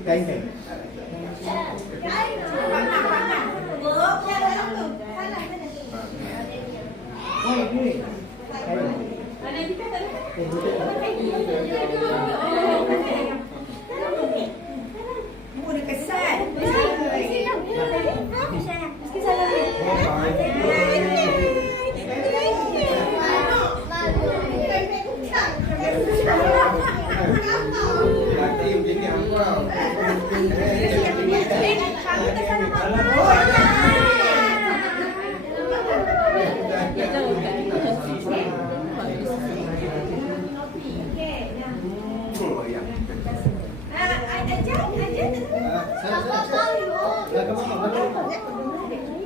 Kain kain. Udah kesan.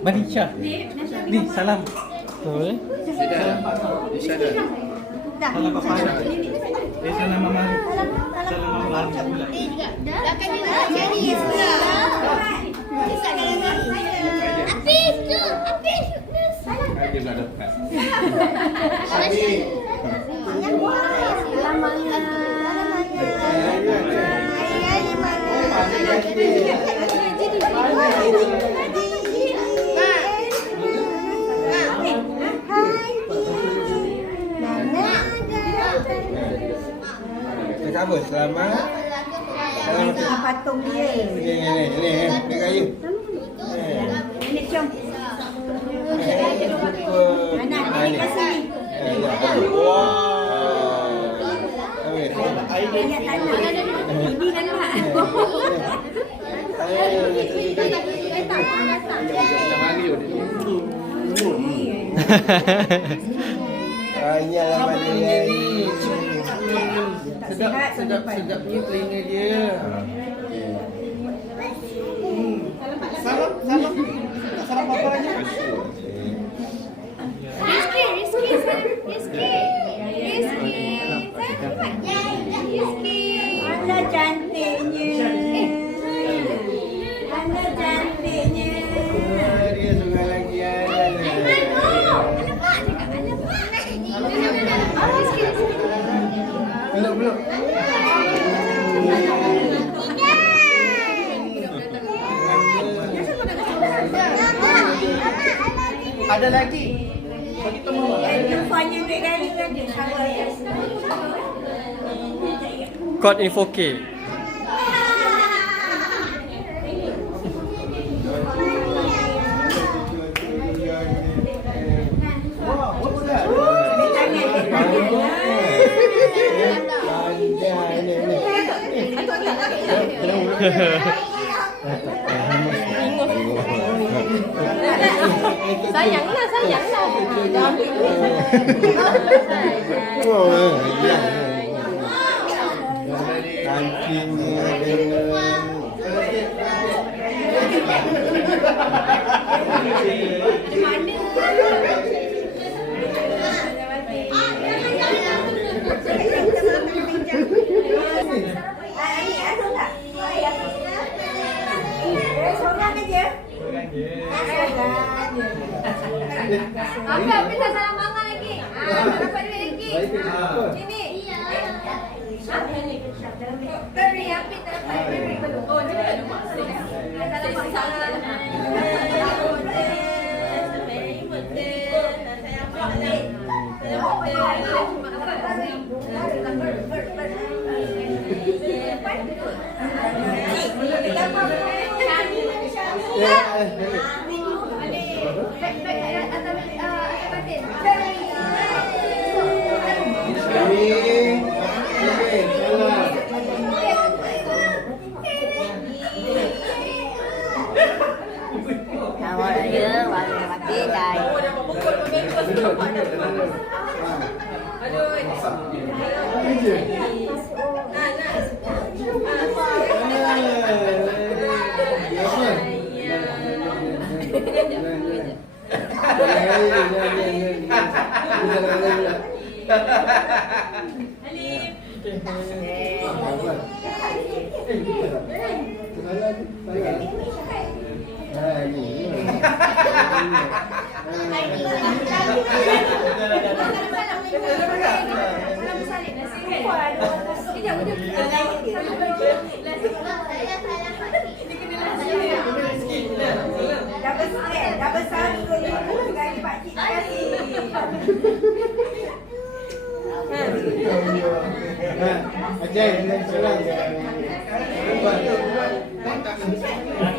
Manisha. Ni salam. Betul. Salam papa. Salam mama. Salam mama. Apa? Selamat. Tengok patung dia. Ni kayu. Ini cium. Anak ini ke sini. Banyak tanah. Ini kan Pak. Banyak lah ni. Sedapnya telinga dia. Salam papa aja. Anda cantiknya. Anda cantiknya. Dia suka lagi belum. Ada lagi. Bagi tu mama. Rupanya duit kali ada. Kod info K. Sayanglah. Apa kita salam mama lagi? Dapat duit lagi. Ini. Beri api dapat beri belum. Oh, dia belum masuk. Salam. Ajay dengan Salam.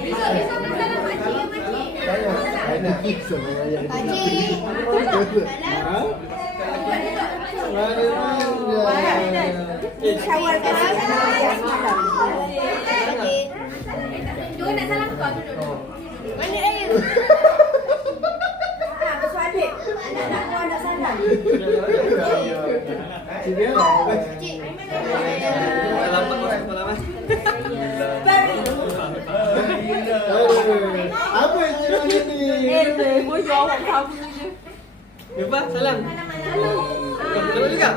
Besok nak salam makcik ke makcik? Ada kisah ayah. Makcik. Ha? Syawal kan semalam. Dua nak salam kau duduk. Mana Raya? Bersualik. Anak kau nak salam. Dia Makcik. apa cerita ni? Lupa salam. Salam juga.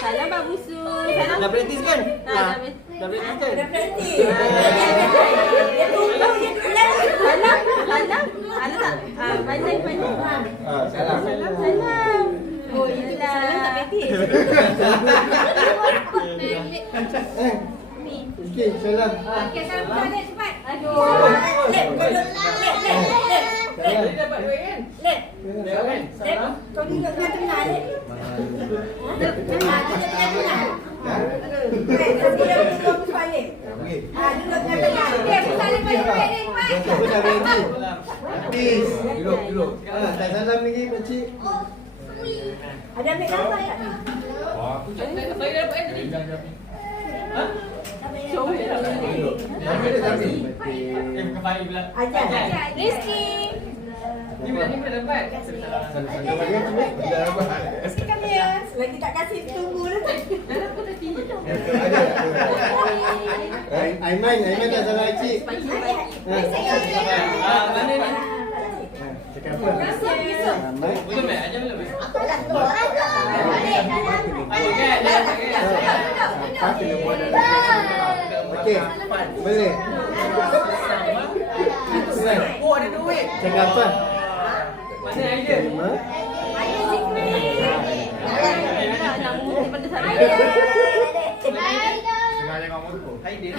Salam Pak Busu. Salam. Dah praktis kan? Dah praktis kan? Dah praktis. Dia tumpang dia kelas. Salam. Salam. Ada tak? Pandai. Salam. Salam. Oh, itu salam tak praktis. Okey, salam. Okey, salam kau Lek cepat. Aduh. Lek. Kau duduk tengah tengah Lek. Duduk tengah. Dia belum balik. Duduk tengah tengah. Okey, salam balik ni cepat. Aku dah ready. Please. Duduk. Tak salam lagi makcik. Ada ambil gambar tak? Ajar. Rizky. Lagi tak kasih tunggu lah. Aiman tak salam makcik. Mana ni? Cakap apa? Aiman. Apa kena buat dalam okey, boleh. Oh, ada duit. Cakap apa? Mana idea? Terima. Idea.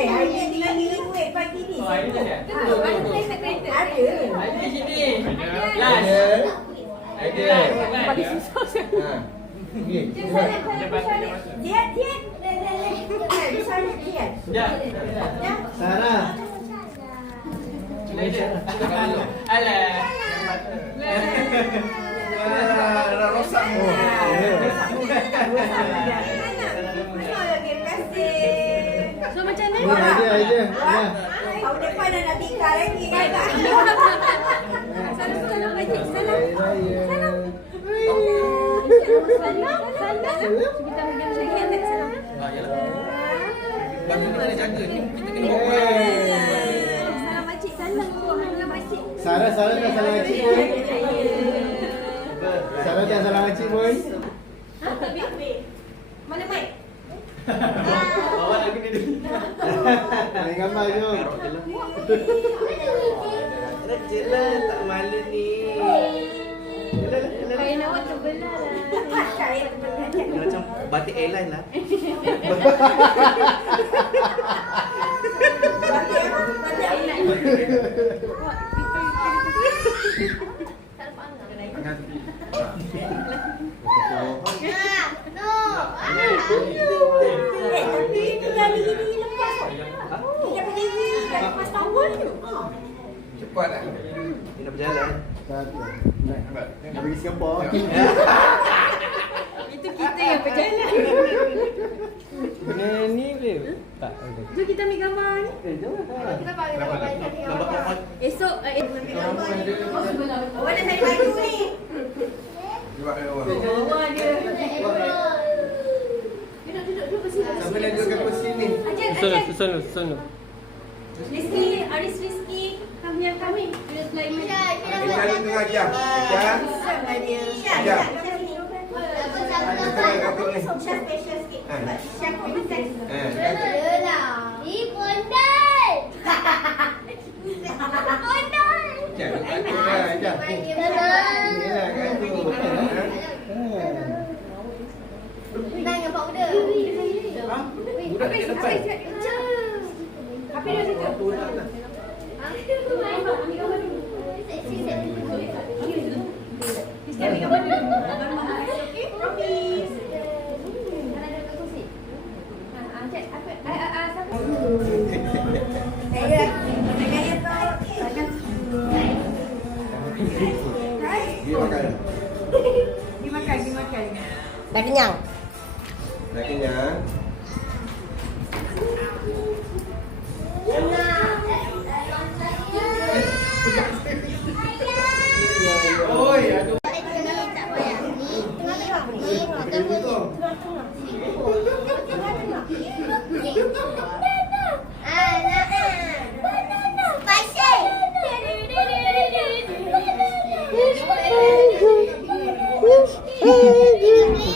Hari ni tinggal duit pagi ni. Idea dia. Tentu, ada tulis kereta. Ada. Idea sini. Last. Idea. Paling susah saya. Okey. Dia. Misalnya dia. Ya. Sarah. Idea. Alah. Dah rosak. Mana lagi kasih. So macam Oh, mana? idea. Ya. Tahun depan dah nak tinggal lagi kan? Salam makcik. Salam. Raya. Salam. Kita bagi shake hand tak salam. Bagi kita nak jaga ni. Kita kena Eh. buat. Salam makcik. Salam. Salam makcik. Sarah tak salam makcik pun. Sarah tak salam makcik pun. Mana mic? Bawa lagi ni dulu. Ambil gambar jom. Jelah tak malu ni. Kain awak terbelah lah. Macam batik airline lah. Tapi tinggal diri lepas. Kita berdiri dah lepas tahun tu. Cepat lah. Dia dah berjalan. Nak pergi Singapura. Itu kita yang berjalan. Benda ni boleh? Tak. Jom kita ambil gambar ni. Kita bagi gambar. Esok ambil gambar ni. Awak dah cari baju ni. Bawah dia. Duduk bersih. Siapa nak duduk kat kursi ni? Susun. Rizky, Aris Rizky. Kami yang kami. Dia sebelah Iman. Cari tengah jam. Jam. Sama dia. Jam. Syah special sikit. Syah princess. Ni pondal. Pondal. Jam. Jam. Inilah kan tu. Nang yang Pak Uda. Budak dekat depan. Apa dia situ? Kita ambil gambar dulu. Dimakan, dimakan. Dah kenyang. Dah kenyang. Oi, aduh.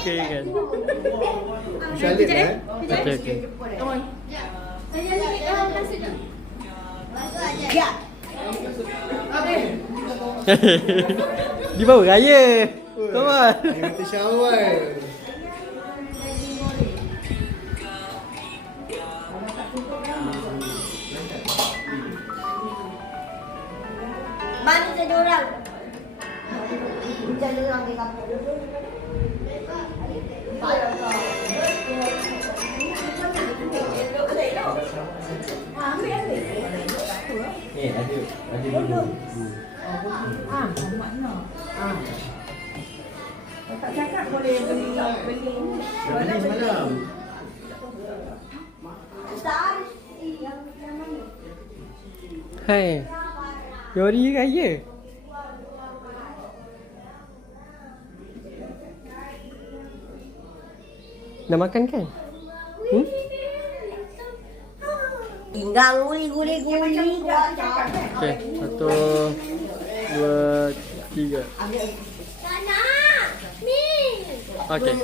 Okey kan. Salib eh. Okey okey. Ya. Di bawah raya. Come on. Dia kata Syawal. Mana jadi orang? Jadi orang di kampung. Eh, ada dulu. Tak cakap boleh beli Semalam. Hai. Yori raya. Nak makan kan? Hmm? Pinggang guli. Okey, 1 2 3. Okey.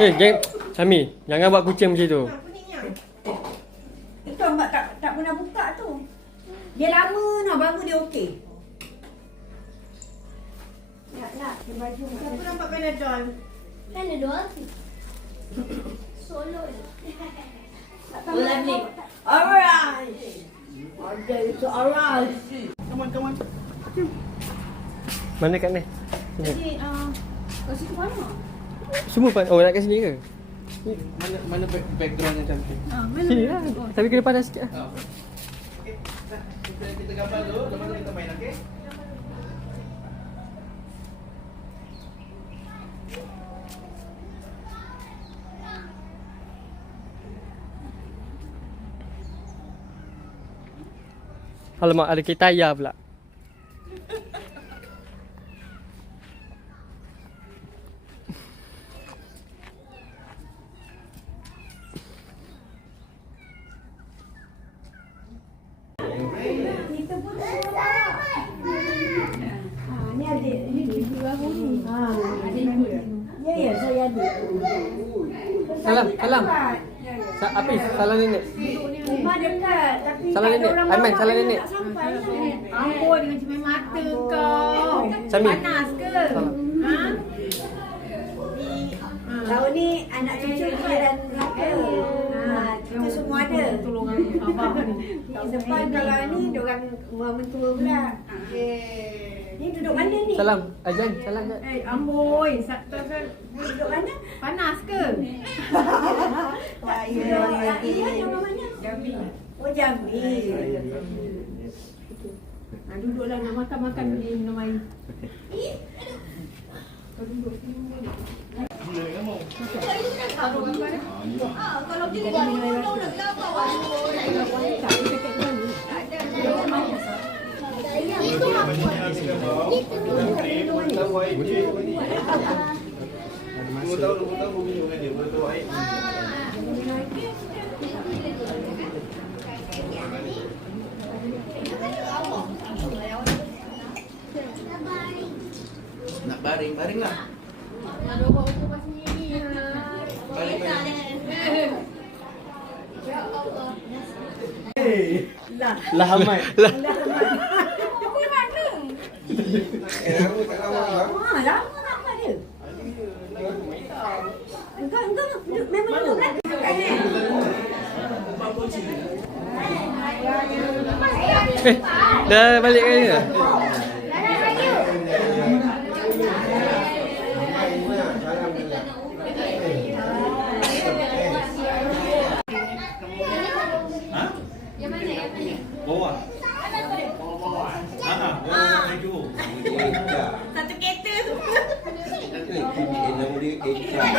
Jangan Sami, jangan buat kucing macam tu. Itu Mbak tak pernah buka tu. Dia lama noh, baru dia okey. Nak, dia baju. Siapa nampak Panadol? Panadol? Solo. Lovely. Alright. Okay, so alright. Come on. Mana kat ni? Sini. Jadi, kat situ mana? Semua oh nak kat sini ke? Mana background yang cantik? Mana? Sini lah. Tapi kena panas sikit lah. Okey, kita gambar dulu, lepas tu kita main, okey? Alamak, ada kereta ayah pula. Kita pun ni adik. Ini dua ni. Ya, saya ada. Salam. Apis, salam nenek. Rumah dekat tapi Salah tak ada nenek. orang Aiman, bawa, salah dia nenek. tak sampai. Ampun dengan cermin mata kau. Sami. Panas ke? Salah. Ha? Tahun ni anak cucu giliran berapa? Kita semua ada. Tolongan abang ni. Depan kalau ni diorang rumah mentua pula. Ni duduk mana ni? Salam. Ajan, salam tak? Amboi, duduk mana? Panas ke? Ya. Yang mana? Jambi. Oh, Jambi. Duduklah nak makan-makan ni minum air. Kau duduk sini. Kalau dia buat minum air Nak baring lah. Lahamai. Apa mana? Lama tak lama. Lama nak buat dia. Engkau memang duduk belakang ni. Dah balik ke ni dah? Yang mana? Bawah. Bawah. Bawah laju. Satu kereta semua. Itu yang dia